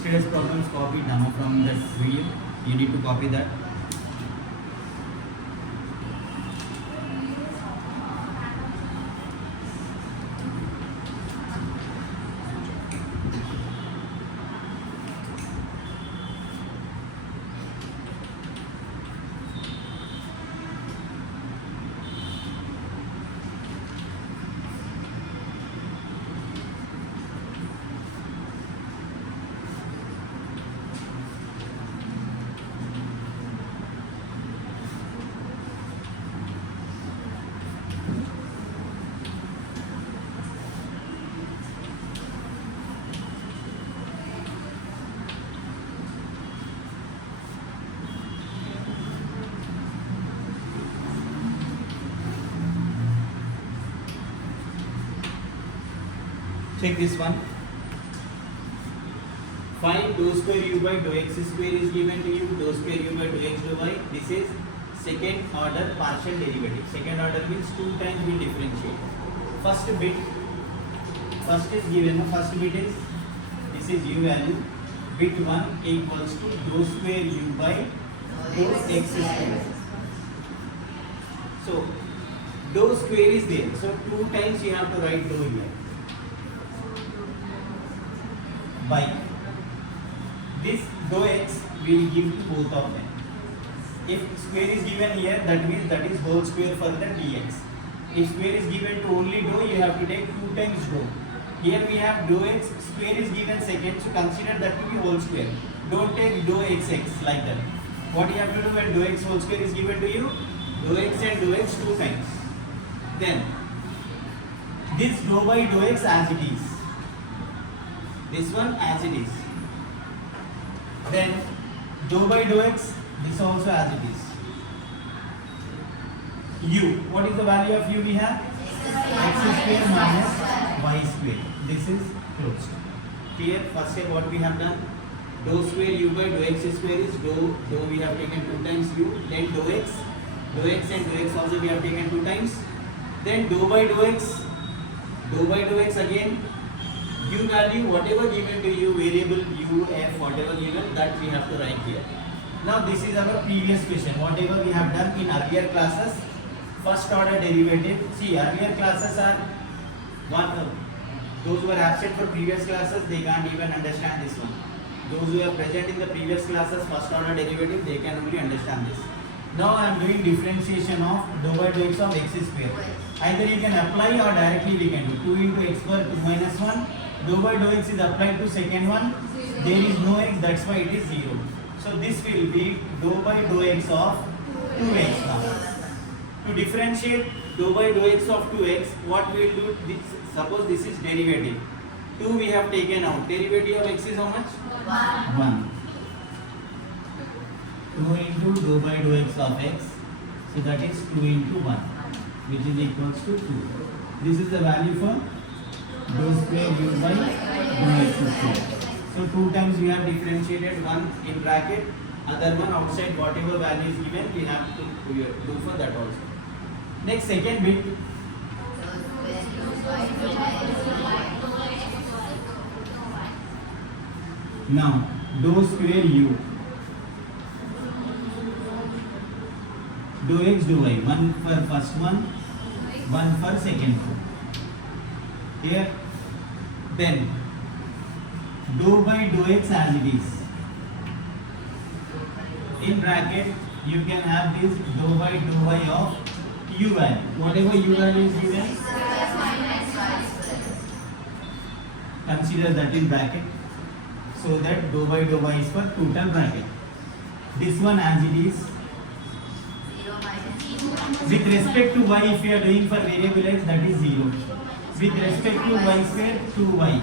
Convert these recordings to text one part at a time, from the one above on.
yesterday's problems copied now from the video. You need to copy that. Take this one. Find dou square u by dou x square is given to you. Dou square u by dou x dou y. This is second order partial derivative. Second order means 2 times we differentiate. First bit, first is given. First bit is this is u value. Bit 1 equals to dou square u by dou x square. So dou square is there. So 2 times you have to write dou here. By this dou x will give to both of them. If square is given here, that means that is whole square for the dx. If square is given to only dou, you have to take 2 times dou. Here we have dou x, square is given second, so consider that to be whole square. Don't take dou x like that. What you have to do when dou x whole square is given to you? Dou x and dou x 2 times. Then this dou by dou x as it is. This one as it is. Then dou by dou x, this also as it is. U, what is the value of u we have? X square minus y square. This is closed. Here, first step what we have done? Dou square u by dou x square is dou we have taken 2 times u. Then dou x and dou x also we have taken 2 times. Then dou by dou x again. U value whatever given to you, variable u, f, whatever given, that we have to write here. Now this is our previous question. Whatever we have done in earlier classes, first order derivative. See, earlier classes are those who are absent for previous classes, they can't even understand this one. Those who are present in the previous classes, first order derivative, they can only understand this. Now I am doing differentiation of dou by dou x of x square. Either you can apply or directly we can do 2 into x square 2 minus 1. Dou by dou x is applied to second one. There is no x, that's why it is 0. So this will be dou by dou x of 2x now. To differentiate dou by dou x of 2x, what we will do, this, suppose this is derivative. 2 we have taken out. Derivative of x is how much? 1. 2 into dou by dou x of x. So that is 2 into 1, which is equals to 2. This is the value for dou square u by dou x square. So 2 times we have differentiated, one in bracket, other one outside, whatever value is given we have to do for that also. Next, second bit. Now dou square u, dou x dou y, one for first one for second one. Here, then dou by dou x as it is. In bracket, you can have this dou by dou y of u value. Whatever u value is given, consider that in bracket. So that dou by dou y is for total bracket. This one as it is. With respect to y, if you are doing for variable x, that is 0. With respect to y square, 2y.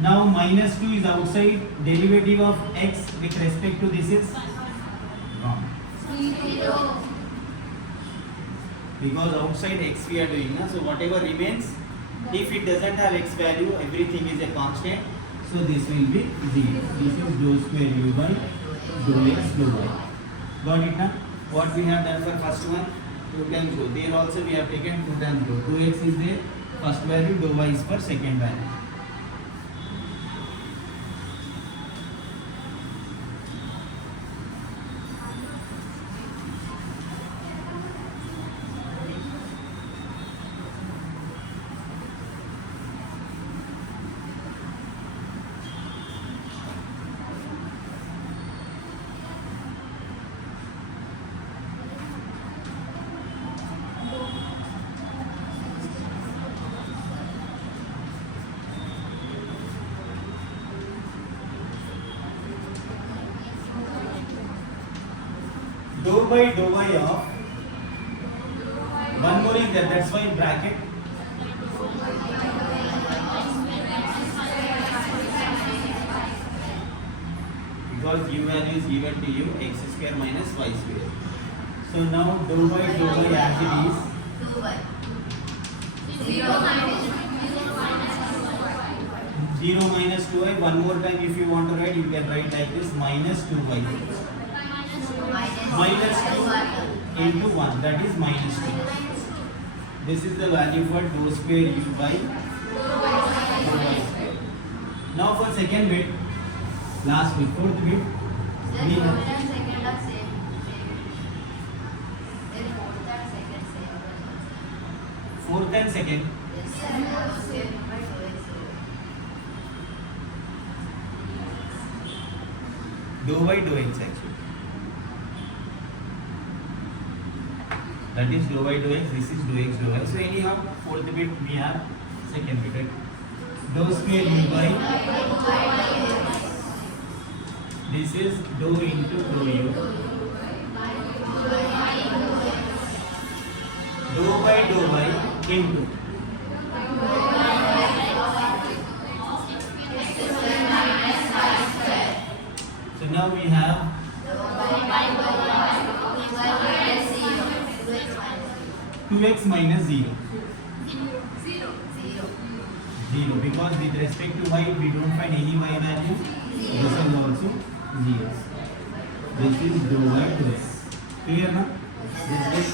Now minus 2 is outside. Derivative of x with respect to this is wrong. 0. Because outside x we are doing, so whatever remains, if it doesn't have x value, everything is a constant. So this will be 0. This is dou square u by dou x dou y. Got it now? What we have done for first one, 2 times dou. There also we have taken 2 times dou. Dou x is there, first value, dou y is for second value. dou y of one more is there, that's why bracket because u value is given to you x square minus y square. So now dou y as it is 0 minus 2y. One more time if you want to write, you can write like this, minus 2y minus 2 into 1, that is minus 2. This is the value for dou square u by dou y square. Now for second bit, last bit, fourth bit, we have fourth and second. Dou by dou x actually. That is dou by dou x, this is dou x dou y. So anyhow, fourth bit we have second bit. Right? Dou square u by, this is dou into dou u. Dou by dou y into so now we have 2x minus 0 because with respect to y we don't find any y value. This is also 0. This is dou y dou x. Clear now? This is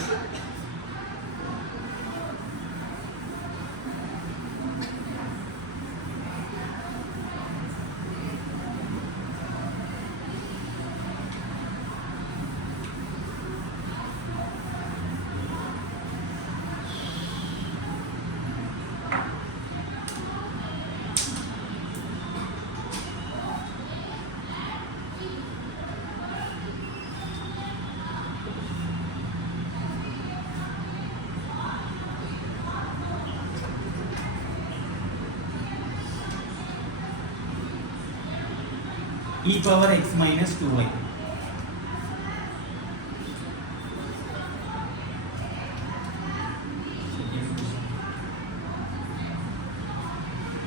e power x minus 2y.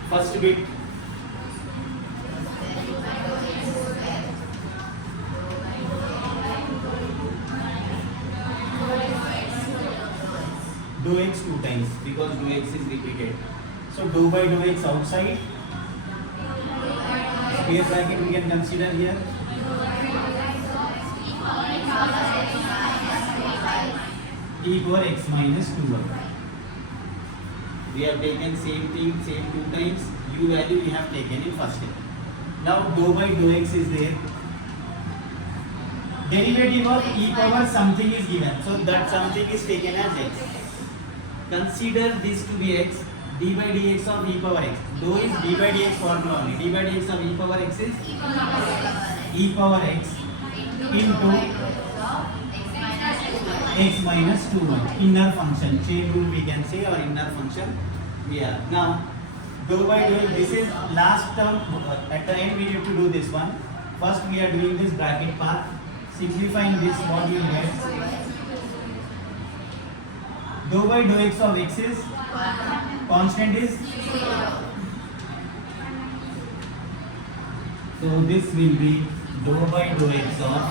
First bit dou x two times because dou x is repeated. So dou by dou x outside. Square bracket we can consider here. E power x minus 2y. We have taken same thing, same two times. U value we have taken in first step. Now dou by dou x is there. Derivative of e power something is given. So that something is taken as x. Consider this to be x. D by dx of e power x. Dou is d by dx formula only. D by dx of e power x is e power x into x minus 2y. Inner function. Chain rule we can say, or inner function we have. Now dou by dou x, this is last term. At the end we need to do this one. First we are doing this bracket part. Simplifying this, what you get? Dou by dou x of x is constant is 0. So this will be dou by dou x of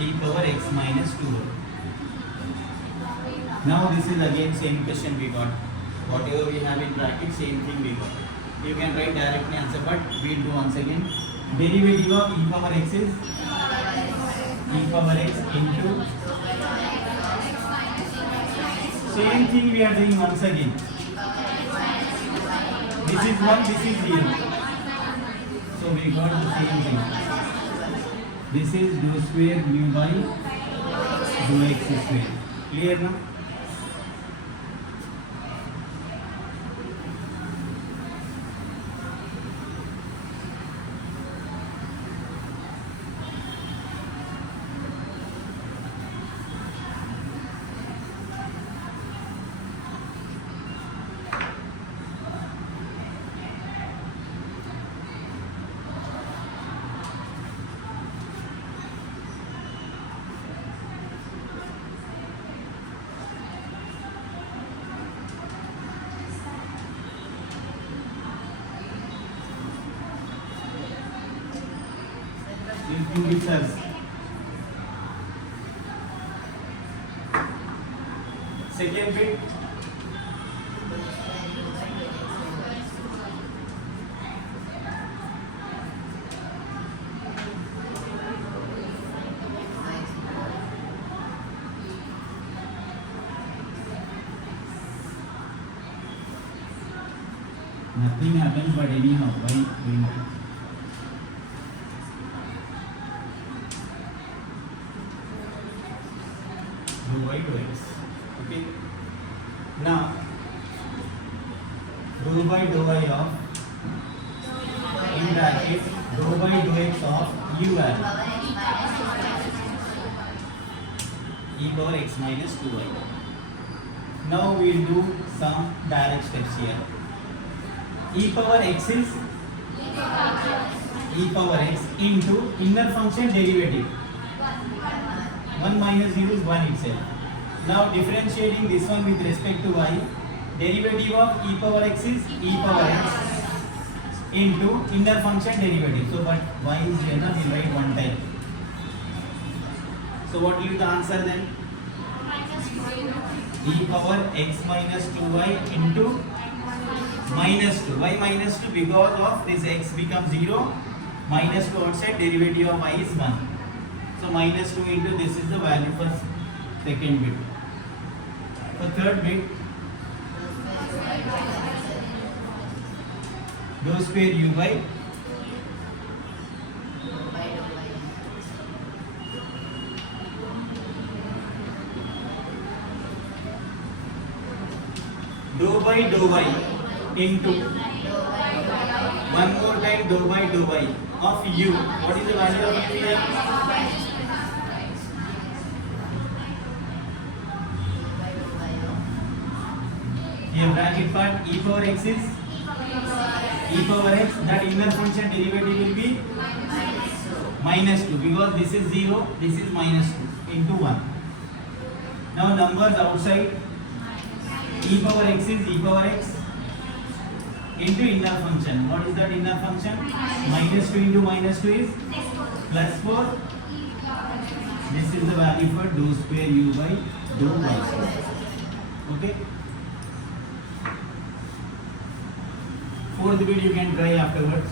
e power x minus 2. Now this is again same question we got. Whatever we have in bracket, same thing we got. You can write directly answer, but we'll do once again. Derivative of e power x is e power x into same thing we are doing once again. This is 1, this is 0. So we got the same thing. This is dou square mu by dou x square. Clear now? in cubics. Second bit, nothing happens, but anyhow, why doing it? dou y dou x. Okay. Now, dou by dou y of in bracket dou by dou x of u and e power x minus 2y. Now we will do some direct steps here. E power x is e power x into inner function derivative. 1 minus 0 is 1 itself. Now differentiating this one with respect to y, derivative of e power x is e power x into inner function derivative. So but y is here, na, we write one time. So what will be the answer then? E power x minus 2y into minus 2. Why minus 2? Because of this x becomes 0, minus 2 outside, derivative of y is 1. So minus 2 into this is the value for second bit. For third bit, dou square u by dou by dou y into one more time dou by dou y of u. What is the value of u here? Here bracket part e power x is e power x, that inner function derivative will be minus 2 because this is 0, this is minus 2 into 1. Now numbers outside, e power x is e power x into inner function. What is that inner function? Minus 2 into minus 2 is plus 4. This is the value for dou square u by dou y square. Okay. Fourth bit you can try afterwards.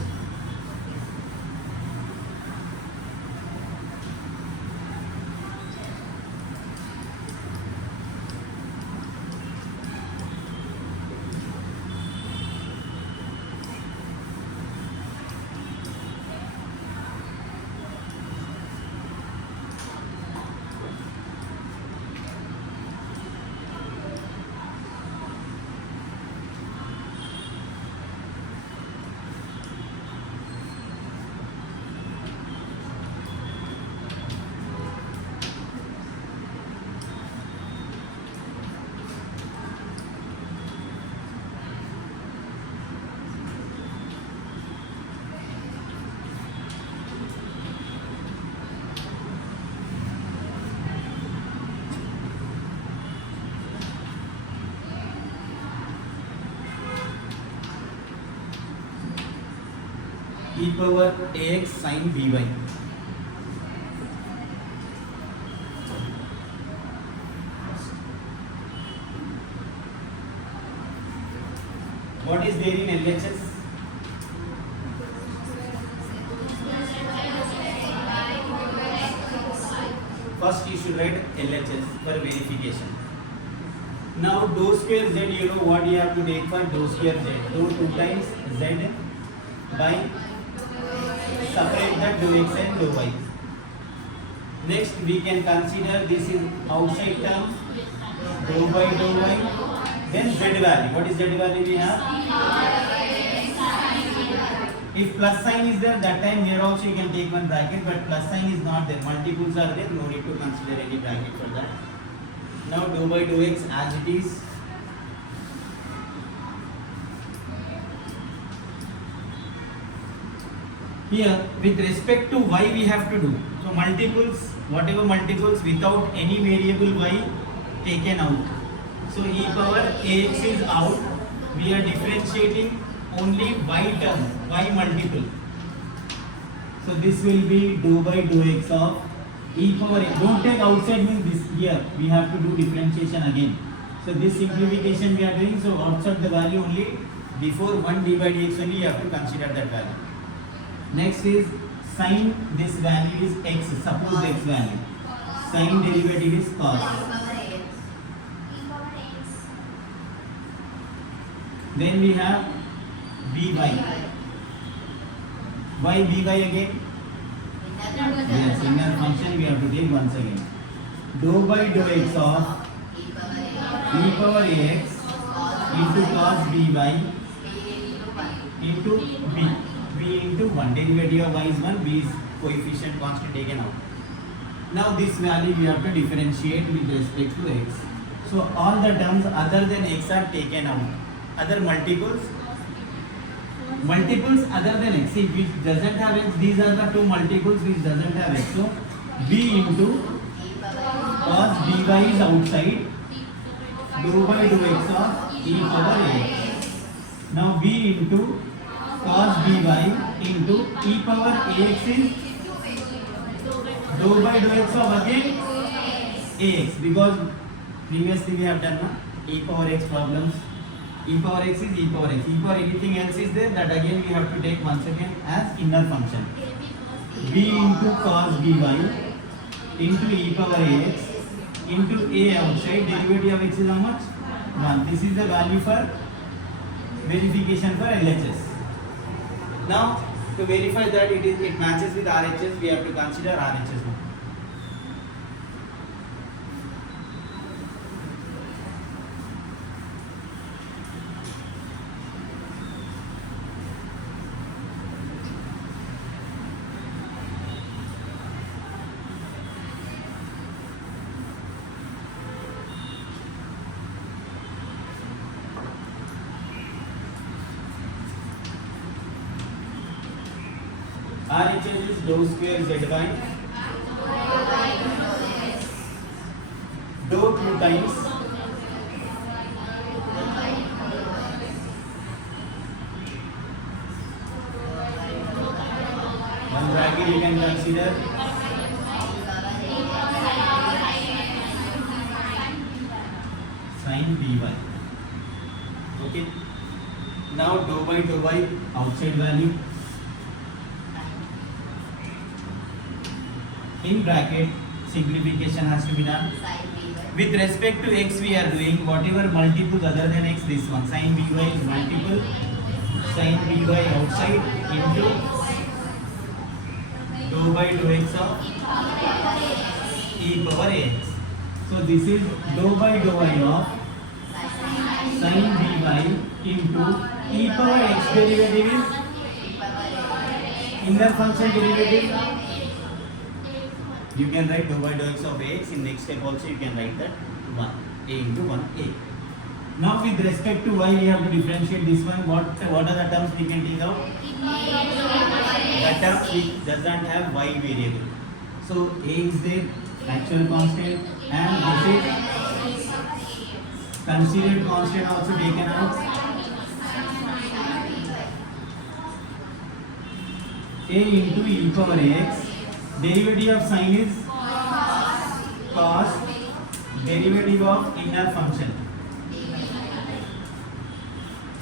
E power ax sin by. What is there in LHS? First you should write LHS for verification. Now dou square z, you know what you have to take for dou square z. Dou 2 times z by separate that dou x and dou y. Next we can consider this is outside term dou by dou y. Then z value. What is z value we have? If plus sign is there, that time here also you can take one bracket, but plus sign is not there. Multiples are there, no need to consider any bracket for that. Now dou by dou x as it is. Here with respect to y we have to do. So multiples, whatever multiples without any variable y taken out. So e power ax is out. We are differentiating only y term, y multiple. So this will be dou by dou x of e power x. Don't take outside means this here. We have to do differentiation again. So this simplification we are doing. So outside the value only before 1 d by dx only you have to consider that value. Next is sin this value is x. Suppose x value. Sin derivative is cos. Then we have by. Why by again? Yes, inner function we have to take once again. Dou by dou x of e power ax into cos by into b. B into 1. Derivative of y is 1, b is coefficient constant taken out. Now this value we have to differentiate with respect to x. So all the terms other than x are taken out. Other multiples other than x, see which doesn't have x, these are the two multiples which doesn't have x. So b into cos by is outside, dou by dou x of e power ax. Now b into cos by into e power ax is dou by dou x of again ax, because previously we have done e power x problems. E power x is e power x. E power anything else is there, that again we have to take once again as inner function. B into cos by into e power ax into a outside, derivative of x is how much? 1. This is the value for verification for LHS. Now to verify that it matches with RHS, we have to consider RHS now. RHS is dou square z by dou 2 times one bracket you can consider sin dy. Okay. Now dou by dou y outside value. In bracket, simplification has to be done. With respect to x, we are doing whatever multiples other than x, this one. Sin by is multiple, sin by outside into dou by dou x of e power ax. So this is dou by dou y of sin by into e power x derivative is inner function derivative. You can write dou by dou x of ax. In next step also you can write that 1 a into 1a. Now with respect to y we have to differentiate this one. What are the terms we can take out? The terms which doesn't have y variable. So a is the actual constant and this is considered constant also taken out. A into e power ax. Derivative of sin is cos, derivative of inner function.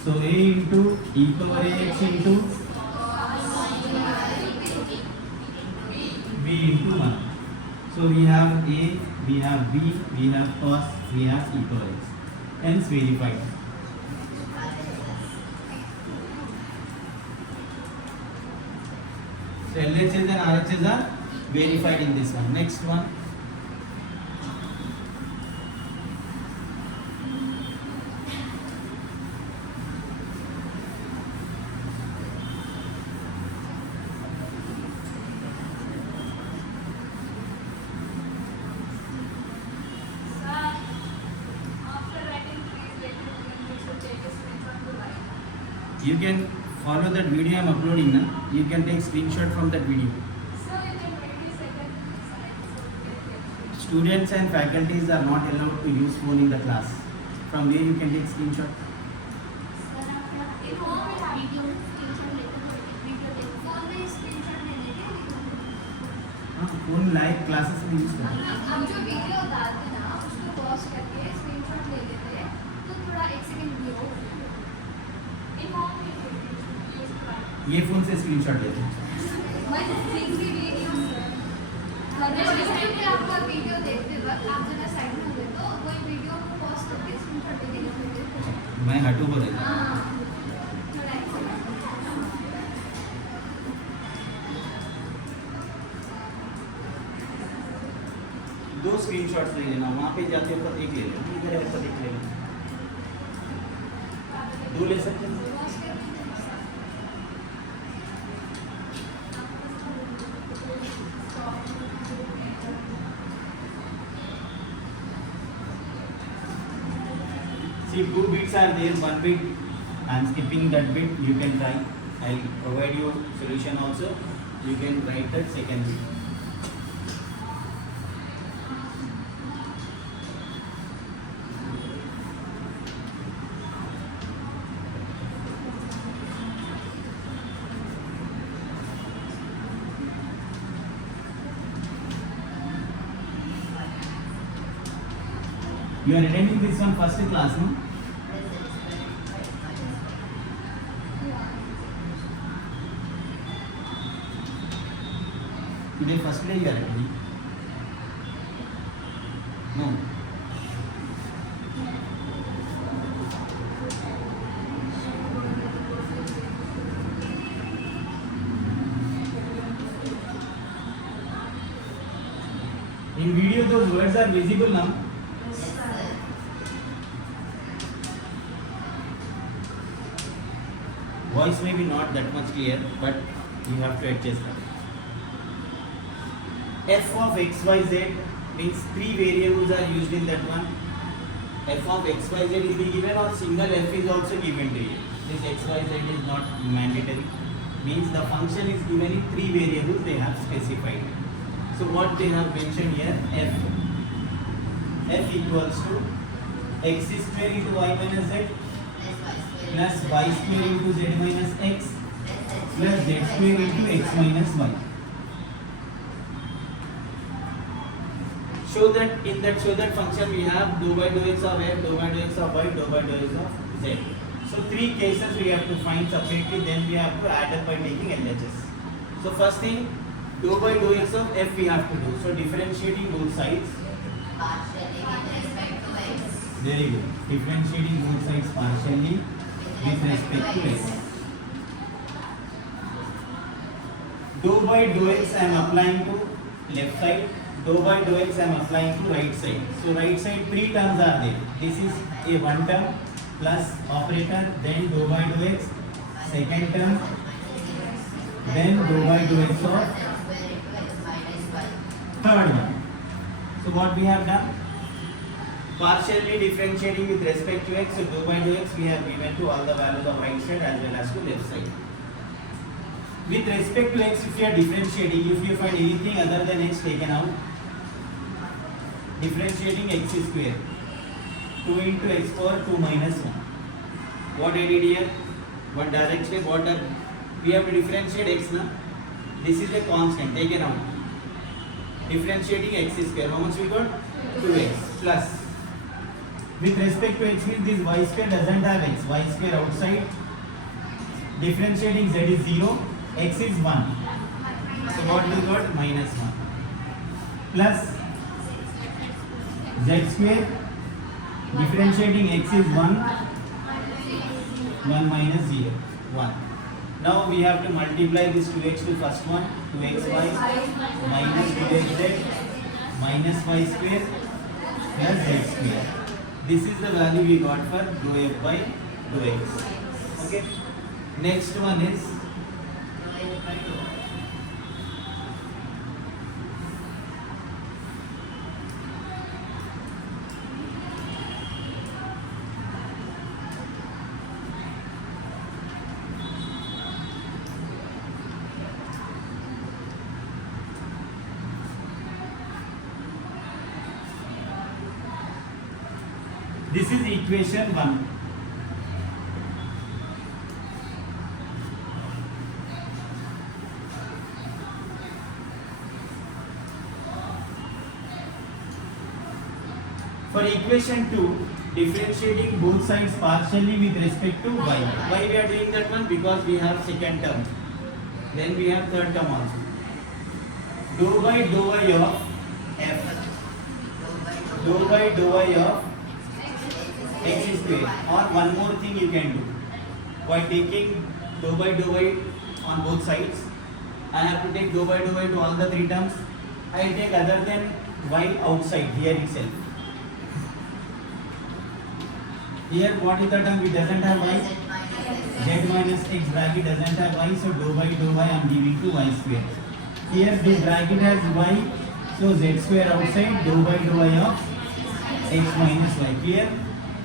So a into e power ax into b into 1. So we have a, we have b, we have cos, we have e power x. Hence verified. So LHS and RHS are verified in this one. Next one. You can follow that video I am uploading now. You can take screenshot from that video. Students and faculties are not allowed to use phone in the class. From there you can take screenshot. Phone live classes में use करते हैं। हम जो video डालते हैं ना उसको pause करके स्क्रीनशॉट ले लेते हैं तो थोड़ा एक सेकंड भी हो ये फोन से स्क्रीनशॉट लेते हैं। आपका वीडियो देखते वक्त आप जरा साइड में हो तो वही वीडियो को पॉज करके स्क्रीनशॉट ले लेते मैं हटू बोले थोड़ा एक सेकंड दो स्क्रीनशॉट्स ले लेना, वहाँ पे जाते वक्त एक ले लेना, इधर आते वक्त एक ले लेना, दो ले सकते हैं। See, 2 bits are there, 1 bit. I am skipping that bit. You can try. I will provide you solution also. You can write that second bit. You are attending this one first class, no? Today first day you are attending? No. In video those words are visible now. Voice may be not that much clear, but you have to adjust that. F of x, y, z means 3 variables are used in that one. F of x, y, z is given or single f is also given to you. This x, y, z is not mandatory. Means the function is given in 3 variables they have specified. So what they have mentioned here, f. F equals to x square into y minus z plus y square into z minus x plus z square into x minus y. Show that function we have dou by dou x of f, dou by dou x of y, dou by dou x of z. So 3 cases we have to find separately, then we have to add up by taking LHS. So first thing, dou by dou x of f we have to do. So differentiating both sides. Very good. Differentiating both sides partially with respect to x. Dou by dou x I am applying to left side. Dou by dou x I am applying to right side. So right side 3 terms are there. This is a one term plus operator, then dou by dou x, second term, then dou by dou x of third one. So what we have done? Partially differentiating with respect to x. So dou by dou x we have given to all the values of right side as well as to left side. With respect to x, if you are differentiating, if you find anything other than x taken out, differentiating x square 2 into x power 2 minus 1. What I did here? One direction. What we have to differentiate x now. This is a constant taken out. Differentiating x square. How much we got? 2x plus. With respect to x means this y square doesn't have x. Y square outside. Differentiating z is 0. X is 1. So what we got? Minus 1. Plus z square. Differentiating x is 1. 1 minus 0. 1. Now we have to multiply this 2x to first one. 2xy minus 2xz minus y square plus z square. This is the value we got for dou f by dou x. Okay. Next one is this is equation 1. For equation 2, differentiating both sides partially with respect to y. Why we are doing that one? Because we have second term. Then we have third term also. Dou by dou y of f. Dou by dou y of x square. Or one more thing you can do. By taking dou by dou y on both sides, I have to take dou by dou y to all the three terms. I will take other than y outside here itself. Here what is the term? It doesn't have y. Z minus x bracket doesn't have y, so dou by dou y I am giving to y square. Here this bracket has y, so z square outside, dou by dou y of x minus y. Clear?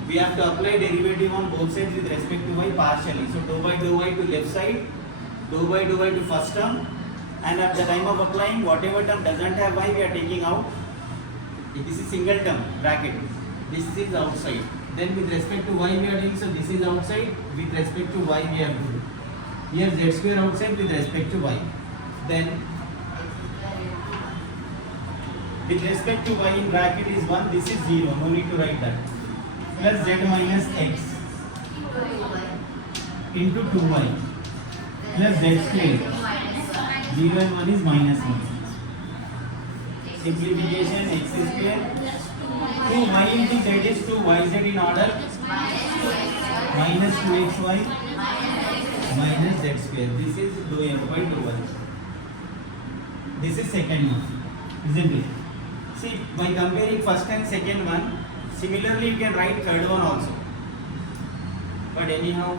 We have to apply derivative on both sides with respect to y partially. So dou by dou y to left side, dou by dou y to first term, and at the time of applying, whatever term doesn't have y we are taking out. This is single term bracket. This is outside. Then with respect to y we are doing, so this is outside, with respect to y we have to do. Here z square outside with respect to y. Then with respect to y in bracket is 1, this is 0, no need to write that. Plus z minus x into 2y plus z square. 0 and 1 is minus 1. Simplification, x square. 2y into z is 2yz in order. Minus 2xy minus z square. This is dou f by dou y. This is second one, isn't it? See, by comparing first and second one, similarly you can write third one also. But anyhow,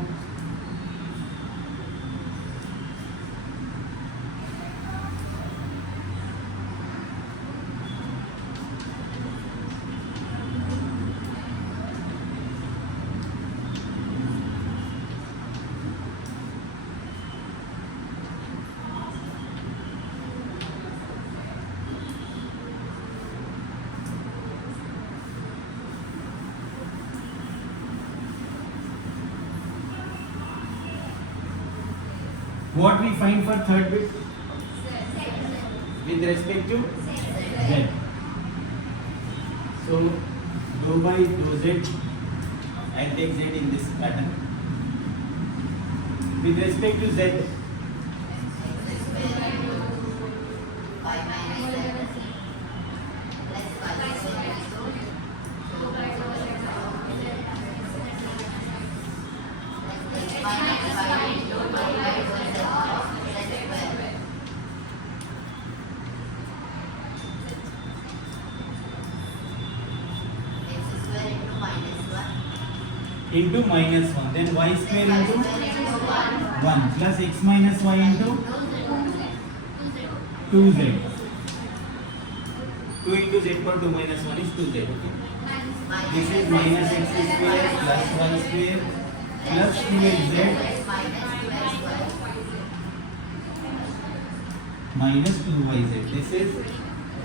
what we find for third bit with respect to z. So dou by dou z, I take z in this pattern. With respect to z, into minus 1, then y square into 1 plus x minus y into 2z. 2 into z per 2 minus 1 is 2z. Okay. This is minus x square plus y square plus 2xz minus 2yz. This is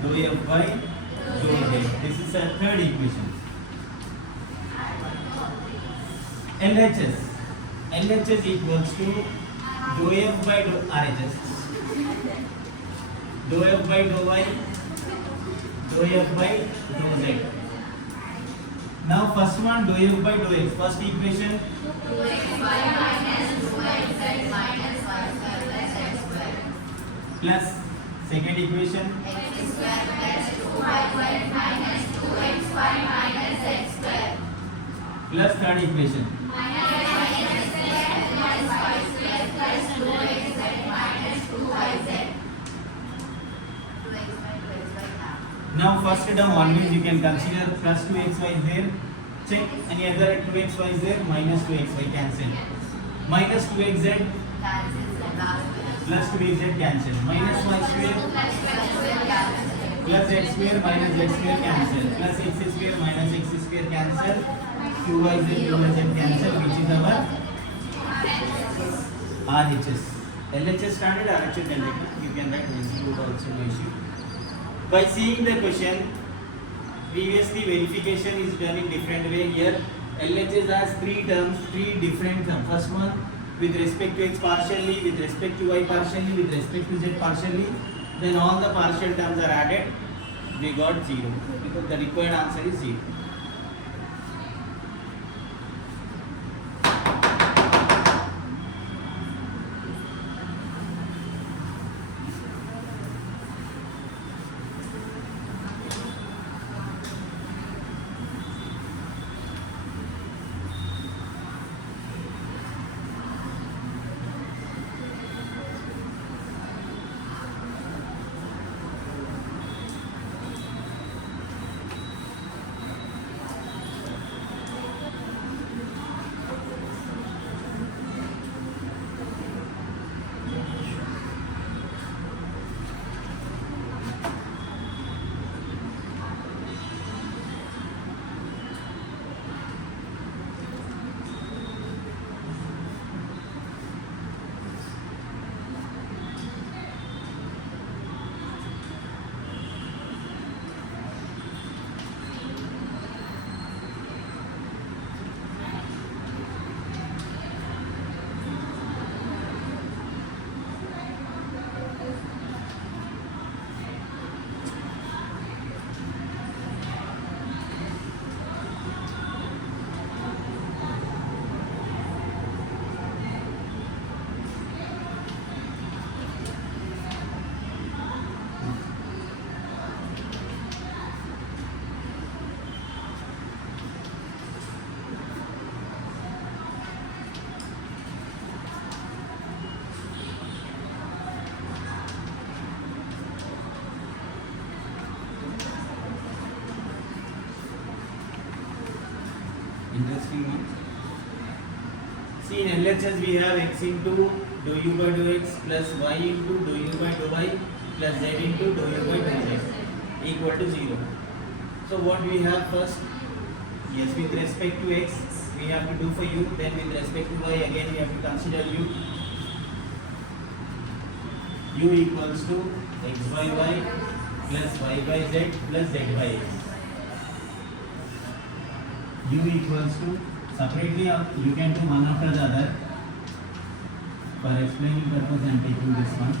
dou f by dou z. This is a third equation. LHS. LHS equals to dou f by dou RHS. Dou f by dou y, dou f by dou z. Now first one dou f by dou x. First equation plus second equation plus third equation. Now first term 1 means you can consider plus 2xy there. Check any other 2xy is there, minus 2xy cancel. Minus 2xz plus 2xz cancel. Minus y square plus z square minus z square cancel. Plus x square minus x square cancel. 2yz 2yz cancel, which is our RHS. LHS standard, RHS standard. You can write institute also no issue. By seeing the question, previously verification is done in different way. Here LHS has three terms, three different terms. First one with respect to x partially, with respect to y partially, with respect to z partially. Then all the partial terms are added. We got 0 because the required answer is 0. maximum. See, in LHS we have x into dou u by dou x plus y into dou u by dou y plus z into dou u by dou z equal to 0. So what we have first? Yes, with respect to x we have to do for u, then with respect to y again we have to consider u. U equals to x by y plus y by z plus z by x. U equals to, separately you can do one after the other. For explaining purpose I am taking this one.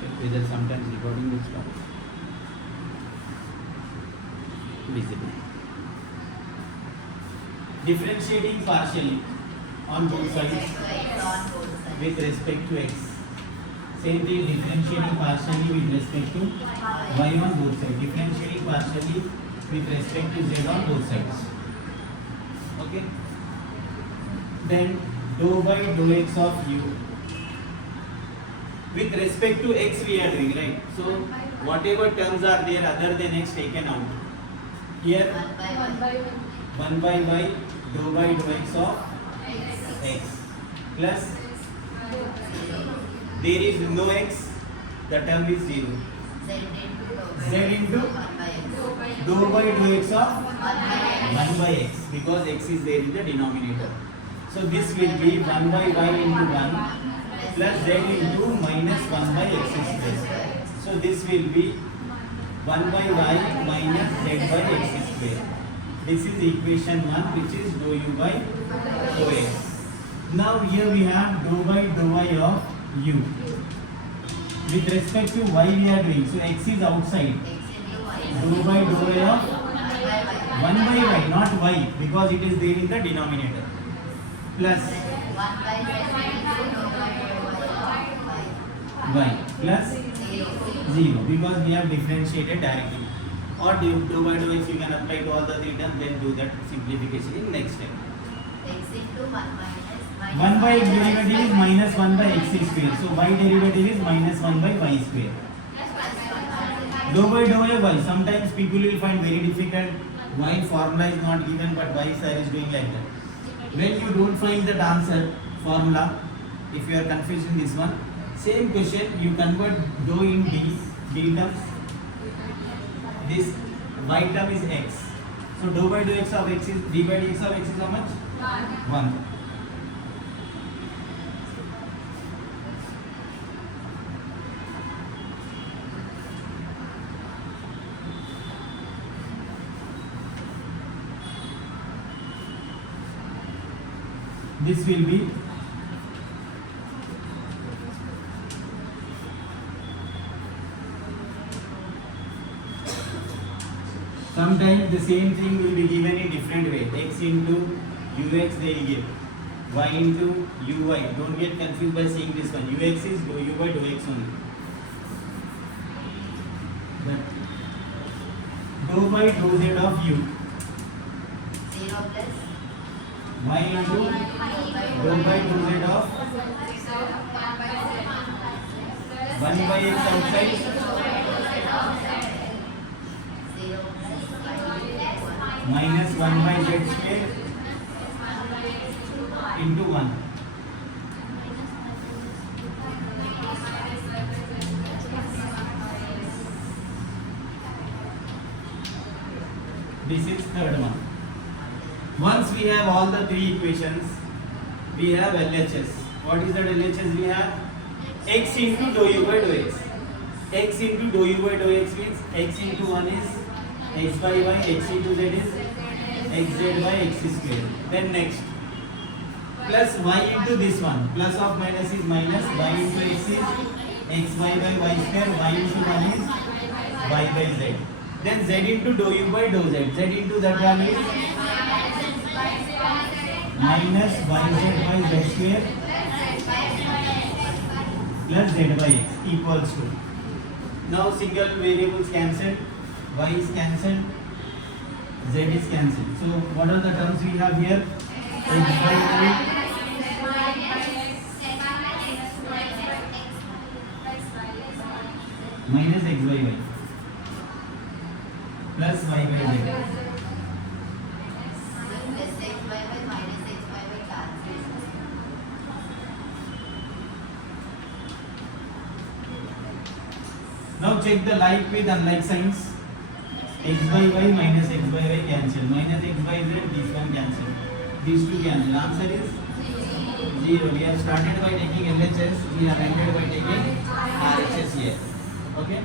Check whether sometimes recording will stop. Visible. Differentiating partially on both sides with respect to x. Same thing, differentiating partially with respect to y on both sides. Differentiating partially with respect to z on both sides. Okay. Then dou by dou x of u. With respect to x we are doing, right? So whatever terms are there other than x taken out. Here 1 by y dou by dou x of x plus there is no x, the term is 0. Z into dou by dou x of 1 by x because x is there in the denominator. So this will be 1 by y into 1 plus z into minus 1 by x square. So this will be 1 by y minus z by x square. This is equation 1 which is dou u by dou x. Now here we have dou by dou y of u. With respect to y we are doing, so x is outside. Dou by dou y of 1 by y, not y because it is there in the denominator. Plus y plus 0 because we have differentiated directly. Or dou by dou x you can apply to all the three terms, then do that simplification in next step. X into 1 minus 1 by x derivative is minus 1 by x square. So y derivative is minus 1 by y square. Dou by dou y, sometimes people will find very difficult. Y formula is not given but y sir is doing like that. When you don't find that answer formula, if you are confused in this one, same question you convert dou in d terms. This y term is x. So dou by dou x of x is d by dx of x is how much? 1. This will be sometimes the same thing will be given in different way. X into ux they will give, y into uy. Don't get confused by seeing this one. Ux is dou u by dou x only. But dou by dou z of u. 0 plus Y into dou by dou z of 1 by x outside 0 plus minus 1 by z square into 1. This is third one. Once we have all the three equations, we have LHS. What is that LHS? We have x into dou u by dou x. X into dou u by dou x means x into 1 is x by y, x into z is xz by x square. Then next, plus y into this one. Plus of minus is minus, y into x is xy by y square, y into 1 is y by z. Then z into dou u by dou z. Z into that value is minus yz by z square plus z by x equals to. Now single variables cancelled, y is cancelled, z is cancelled. So what are the terms we have here? X by y minus x by y plus y by z. Plus x by y minus x by y cancels. Now check the like with unlike signs. X by y minus x by y cancel. Minus x by z, this one cancel. These two cancel. Answer is 0. We have started by taking LHS. We have ended by taking RHS here. Okay.